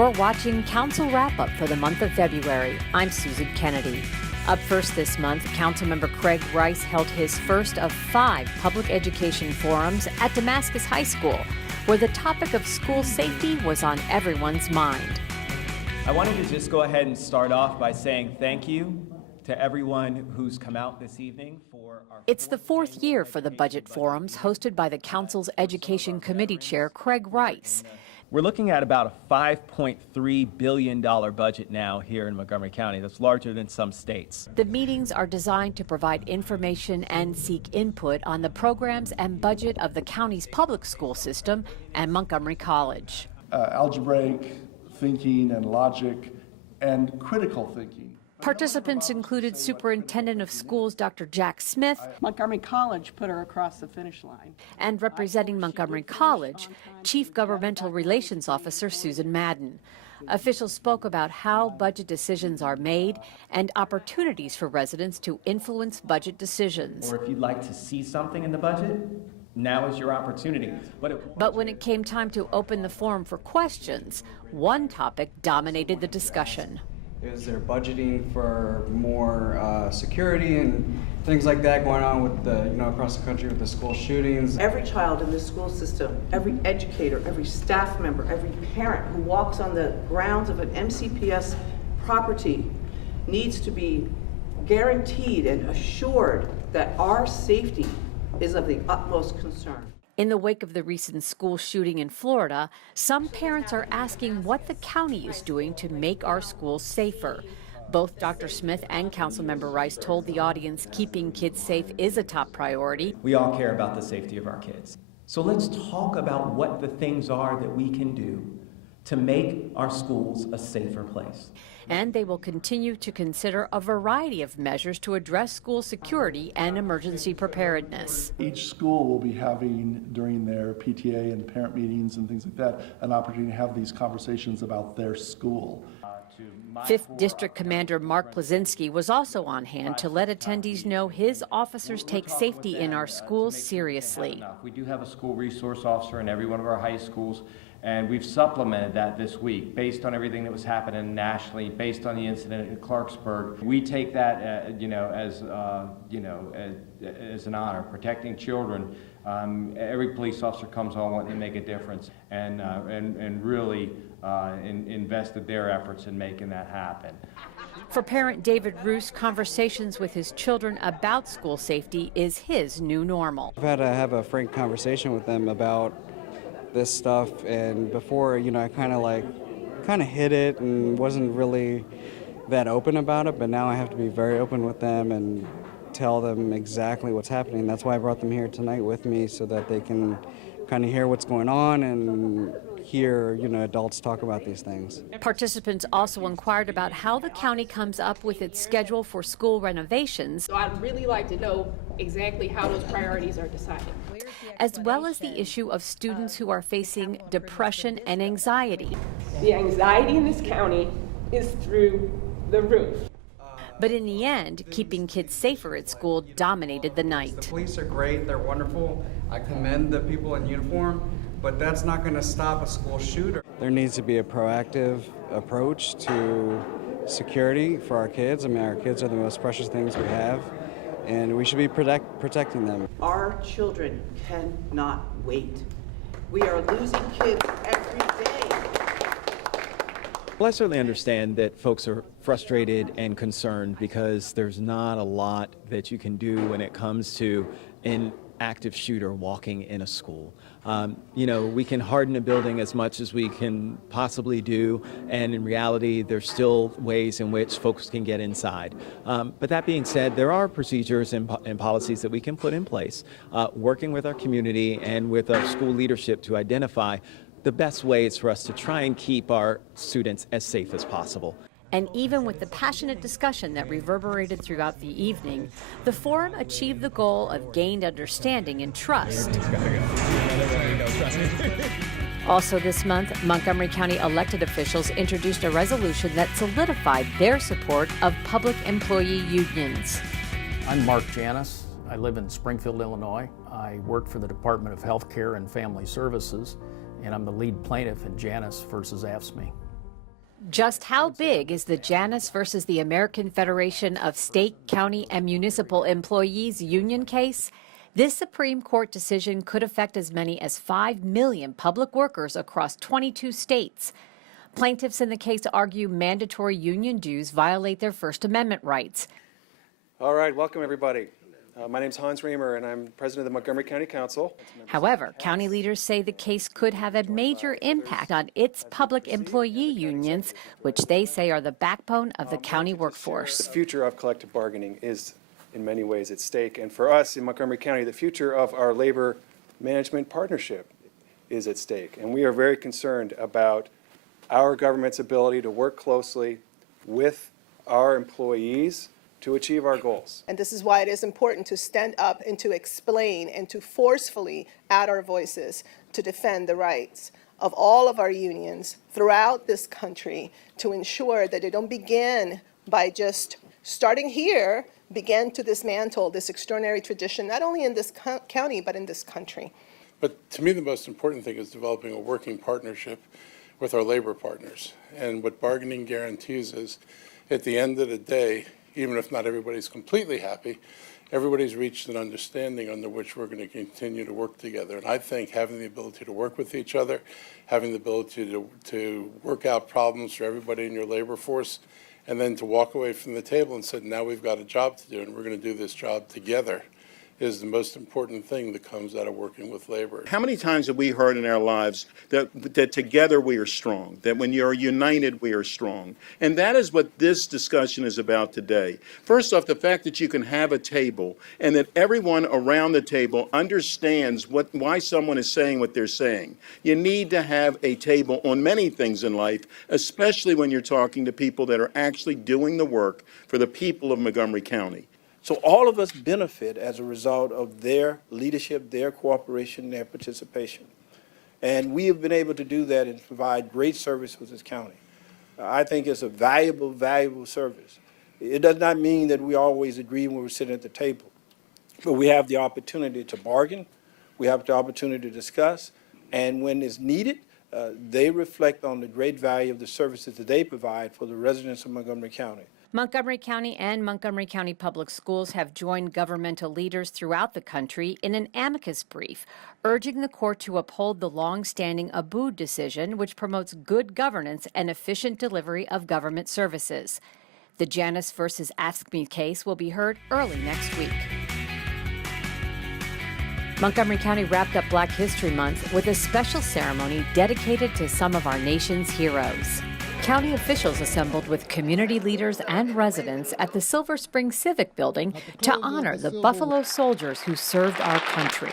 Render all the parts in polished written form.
You're watching Council Wrap-Up for the month of February. I'm Susan Kennedy. Up first this month, Councilmember Craig Rice held his first of 5 public education forums at Damascus High School, where the topic of school safety was on everyone's mind. I wanted to just go ahead and start off by saying thank you to everyone who's come out this evening for our... It's the 4th year for the budget forums hosted by the Council's Education Committee Chair, Craig Rice. We're looking at about a $5.3 billion budget now here in Montgomery County. That's larger than some states. The meetings are designed to provide information and seek input on the programs and budget of the county's public school system and Montgomery College. Algebraic thinking and logic and critical thinking. Participants included Superintendent of Schools Dr. Jack Smith. Montgomery College put her across the finish line. And representing Montgomery College, Chief Governmental Relations Officer Susan Madden. Officials spoke about how budget decisions are made and opportunities for residents to influence budget decisions. Or if you'd like to see something in the budget, now is your opportunity. But when it came time to open the forum for questions, one topic dominated the discussion. Is there budgeting for more security and things like that going on with the, across the country with the school shootings? Every child in the school system, every educator, every staff member, every parent who walks on the grounds of an MCPS property needs to be guaranteed and assured that our safety is of the utmost concern. In the wake of the recent school shooting in Florida, some parents are asking what the county is doing to make our schools safer. Both Dr. Smith and Councilmember Rice told the audience keeping kids safe is a top priority. We all care about the safety of our kids. So let's talk about what the things are that we can do to make our schools a safer place. And they will continue to consider a variety of measures to address school security and emergency preparedness. Each school will be having, during their PTA and parent meetings and things like that, an opportunity to have these conversations about their school. 5th District Commander Mark Plazinski was also on hand to let attendees know his officers take safety in our schools seriously. We do have a school resource officer in every one of our high schools, and we've supplemented that this week based on everything that was happening nationally, based on the incident in Clarksburg. We take that, as an honor, protecting children. Every police officer comes on wanting to make a difference, and really invested their efforts in making that happen. For parent David Roos, conversations with his children about school safety is his new normal. I've had to have a frank conversation with them about this stuff, and before, I kind of hid it and wasn't really that open about it, but now I have to be very open with them and tell them exactly what's happening. That's why I brought them here tonight with me, so that they can kind of hear what's going on and hear, adults talk about these things. Participants also inquired about how the county comes up with its schedule for school renovations. So I'd really like to know exactly how those priorities are decided. As well as the issue of students who are facing depression and anxiety. The anxiety in this county is through the roof. But in the end, keeping kids safer at school dominated the night. The police are great, they're wonderful. I commend the people in uniform, but that's not going to stop a school shooter. There needs to be a proactive approach to security for our kids. I mean, our kids are the most precious things we have, and we should be protecting them. Our children cannot wait. We are losing kids every day. Well, I certainly understand that folks are frustrated and concerned because there's not a lot that you can do when it comes to an active shooter walking in a school. We can harden a building as much as we can possibly do, and in reality, there's still ways in which folks can get inside. But that being said, there are procedures and policies that we can put in place, working with our community and with our school leadership to identify the best ways for us to try and keep our students as safe as possible. And even with the passionate discussion that reverberated throughout the evening, the forum achieved the goal of gained understanding and trust. Also this month, Montgomery County elected officials introduced a resolution that solidified their support of public employee unions. I'm Mark Janis. I live in Springfield, Illinois. I work for the Department of Health Care and Family Services, and I'm the lead plaintiff in Janis versus AFSCME. Just how big is the Janus versus the American Federation of State, County, and Municipal Employees union case? This Supreme Court decision could affect as many as 5 million public workers across 22 states. Plaintiffs in the case argue mandatory union dues violate their First Amendment rights. All right, welcome everybody. My name's Hans Reamer, and I'm president of the Montgomery County Council. However, county leaders say the case could have a major impact on its public employee unions, which they say are the backbone of the county workforce. The future of collective bargaining is, in many ways, at stake. And for us in Montgomery County, the future of our labor management partnership is at stake. And we are very concerned about our government's ability to work closely with our employees to achieve our goals. And this is why it is important to stand up and to explain and to forcefully add our voices to defend the rights of all of our unions throughout this country, to ensure that they don't begin by just starting here, begin to dismantle this extraordinary tradition, not only in this county, but in this country. But to me, the most important thing is developing a working partnership with our labor partners. And what bargaining guarantees is, at the end of the day, even if not everybody's completely happy, everybody's reached an understanding under which we're going to continue to work together. And I think having the ability to work with each other, having the ability to work out problems for everybody in your labor force, and then to walk away from the table and say, now we've got a job to do and we're going to do this job together, is the most important thing that comes out of working with labor. How many times have we heard in our lives that together we are strong, that when you're united we are strong? And that is what this discussion is about today. First off, the fact that you can have a table and that everyone around the table understands why someone is saying what they're saying. You need to have a table on many things in life, especially when you're talking to people that are actually doing the work for the people of Montgomery County. So all of us benefit as a result of their leadership, their cooperation, their participation. And we have been able to do that and provide great service with this county. I think it's a valuable, valuable service. It does not mean that we always agree when we're sitting at the table, but we have the opportunity to bargain, we have the opportunity to discuss, and when it's needed, they reflect on the great value of the services that they provide for the residents of Montgomery County. Montgomery County and Montgomery County Public Schools have joined governmental leaders throughout the country in an amicus brief, urging the court to uphold the long-standing Abood decision, which promotes good governance and efficient delivery of government services. The Janus versus AFSCME case will be heard early next week. Montgomery County wrapped up Black History Month with a special ceremony dedicated to some of our nation's heroes. County officials assembled with community leaders and residents at the Silver Spring Civic Building to honor the Buffalo Soldiers who served our country.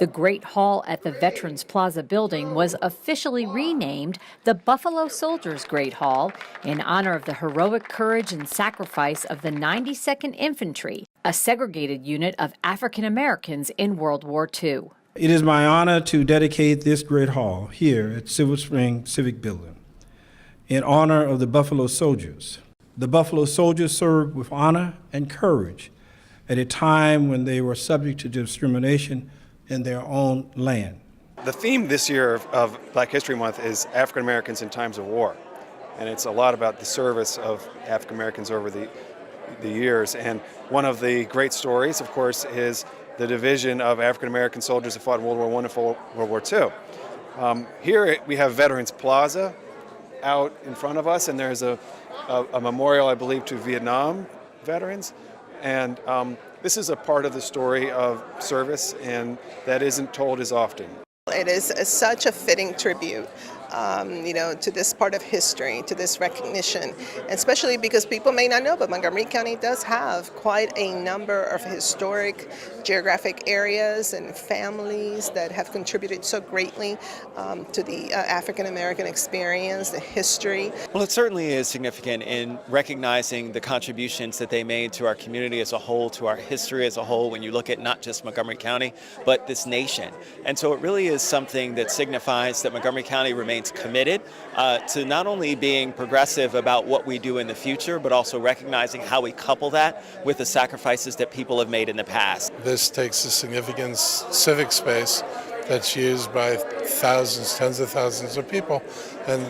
The Great Hall at the Veterans Plaza building was officially renamed the Buffalo Soldiers Great Hall in honor of the heroic courage and sacrifice of the 92nd Infantry, a segregated unit of African Americans in World War II. It is my honor to dedicate this great hall here at Silver Spring Civic Building in honor of the Buffalo Soldiers. The Buffalo Soldiers served with honor and courage at a time when they were subject to discrimination in their own land. The theme this year of Black History Month is African Americans in times of war. And it's a lot about the service of African Americans over the years. And one of the great stories, of course, is the division of African American soldiers that fought in World War I and World War II. Here we have Veterans Plaza out in front of us, and there's a memorial, I believe, to Vietnam veterans. And this is a part of the story of service, and that isn't told as often. It is such a fitting tribute, to this part of history, to this recognition, especially because people may not know, but Montgomery County does have quite a number of historic geographic areas and families that have contributed so greatly to the African American experience, the history. Well, it certainly is significant in recognizing the contributions that they made to our community as a whole, to our history as a whole, when you look at not just Montgomery County, but this nation. And so it really is something that signifies that Montgomery County remains committed to not only being progressive about what we do in the future, but also recognizing how we couple that with the sacrifices that people have made in the past. This takes a significant civic space that's used by thousands, tens of thousands of people, and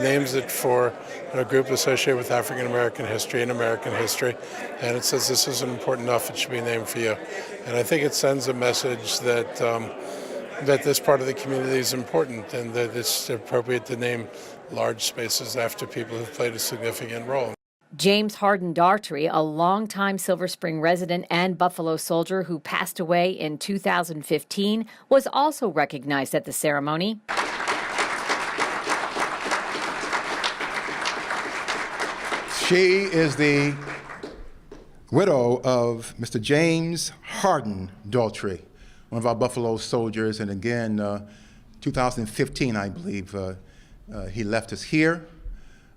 names it for a group associated with African American history and American history, and it says this isn't important enough, it should be named for you. And I think it sends a message that that this part of the community is important and that it's appropriate to name large spaces after people who've played a significant role. James Hardin Dartry, a longtime Silver Spring resident and Buffalo soldier who passed away in 2015, was also recognized at the ceremony. She is the widow of Mr. James Hardin Daltrey, one of our Buffalo soldiers, and again, 2015, I believe, he left us here,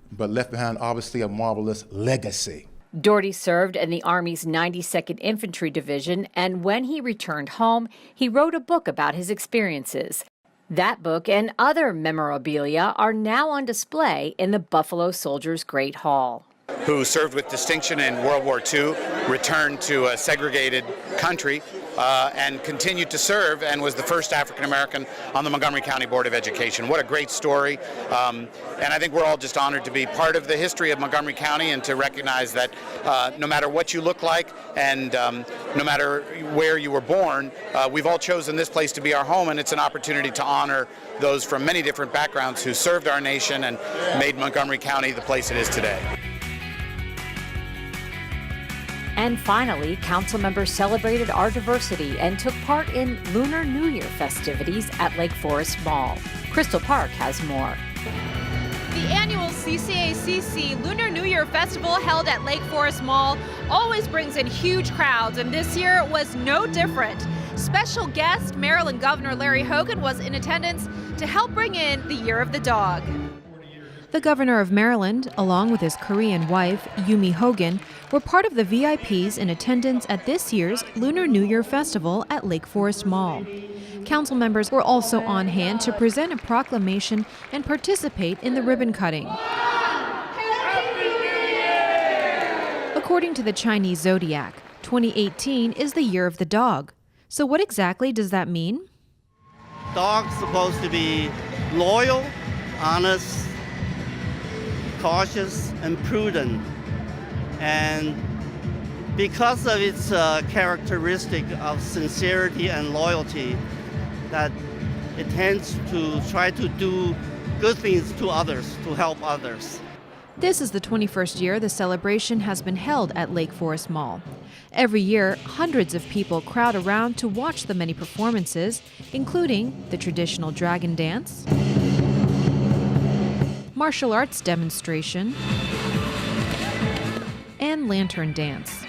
but left behind obviously a marvelous legacy. Doherty served in the Army's 92nd Infantry Division, and when he returned home, he wrote a book about his experiences. That book and other memorabilia are now on display in the Buffalo Soldiers' Great Hall. Who served with distinction in World War II, returned to a segregated country, and continued to serve, and was the first African American on the Montgomery County Board of Education. What a great story. And I think we're all just honored to be part of the history of Montgomery County and to recognize that no matter what you look like and no matter where you were born, we've all chosen this place to be our home, and it's an opportunity to honor those from many different backgrounds who served our nation and made Montgomery County the place it is today. And finally, council members celebrated our diversity and took part in Lunar New Year festivities at Lake Forest Mall. Crystal Park has more. The annual CCACC Lunar New Year Festival held at Lake Forest Mall always brings in huge crowds, and this year was no different. Special guest Maryland Governor Larry Hogan was in attendance to help bring in the Year of the Dog. The governor of Maryland, along with his Korean wife, Yumi Hogan, were part of the VIPs in attendance at this year's Lunar New Year Festival at Lake Forest Mall. Council members were also on hand to present a proclamation and participate in the ribbon cutting. According to the Chinese zodiac, 2018 is the Year of the Dog. So what exactly does that mean? Dog's supposed to be loyal, honest, cautious, and prudent. And because of its characteristic of sincerity and loyalty, that it tends to try to do good things to others, to help others. This is the 21st year the celebration has been held at Lake Forest Mall. Every year, hundreds of people crowd around to watch the many performances, including the traditional dragon dance, martial arts demonstration, and lantern dance.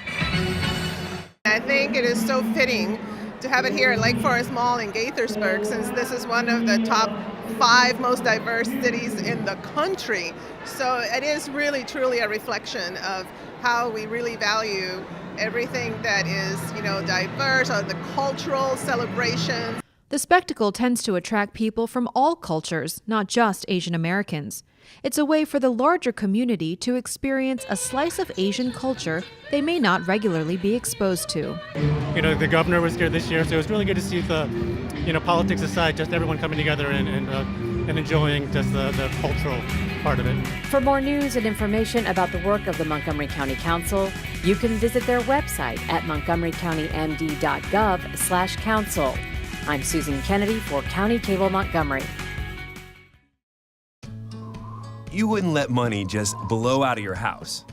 I think it is so fitting to have it here at Lake Forest Mall in Gaithersburg, since this is one of the top 5 most diverse cities in the country. So it is really, truly a reflection of how we really value everything that is, diverse, or the cultural celebrations. The spectacle tends to attract people from all cultures, not just Asian Americans. It's a way for the larger community to experience a slice of Asian culture they may not regularly be exposed to. The governor was here this year, so it was really good to see the, politics aside, just everyone coming together and enjoying just the cultural part of it. For more news and information about the work of the Montgomery County Council, you can visit their website at montgomerycountymd.gov/council. I'm Susan Kennedy for County Cable Montgomery. You wouldn't let money just blow out of your house.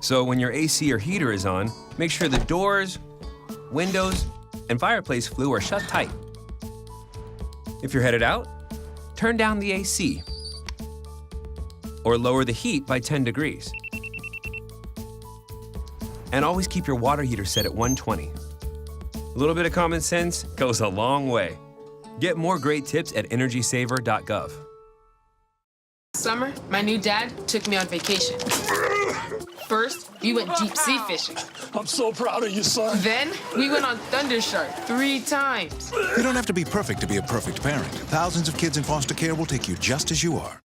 So when your AC or heater is on, make sure the doors, windows, and fireplace flue are shut tight. If you're headed out, turn down the AC or lower the heat by 10 degrees. And always keep your water heater set at 120. A little bit of common sense goes a long way. Get more great tips at energysaver.gov. Summer, my new dad took me on vacation. First, we went deep sea fishing. I'm so proud of you, son. Then, we went on Thunder Shark 3 times. You don't have to be perfect to be a perfect parent. Thousands of kids in foster care will take you just as you are.